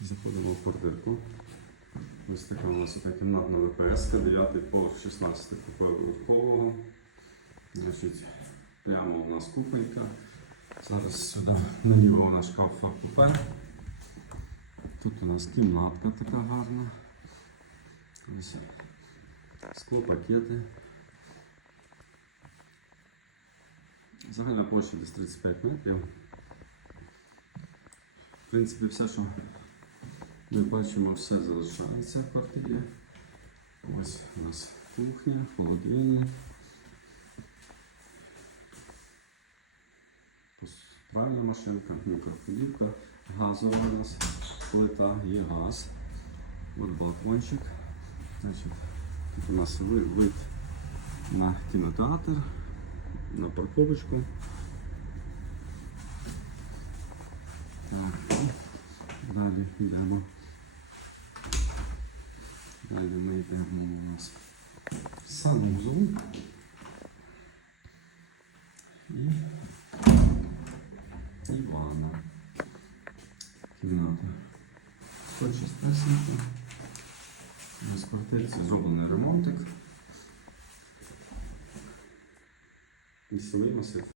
Заходимо в квартирку. Ось така у нас така кімнатна ВПС, 9 поверх 16 поверхового. Значить, прямо у нас кухонька. Зараз сюди наліво у нас шкаф купе. Тут у нас кімнатка така гарна. Ось склопакети. Загальна площа десь 35 метрів. В принципі, все, що ми бачимо, все залишається в квартирі. Ось у нас кухня, холодильник. Пральна машинка, мікрохвилівка, газова у нас плита, є газ. От балкончик. Тут у нас вид на кінотеатр, на парковочку. Так, далі йдемо. Далі ми йдемо у нас в санузел. І, і ванна. Кімната. Почистесенька. У нас квартирці зроблений ремонтик. Місцевий масив.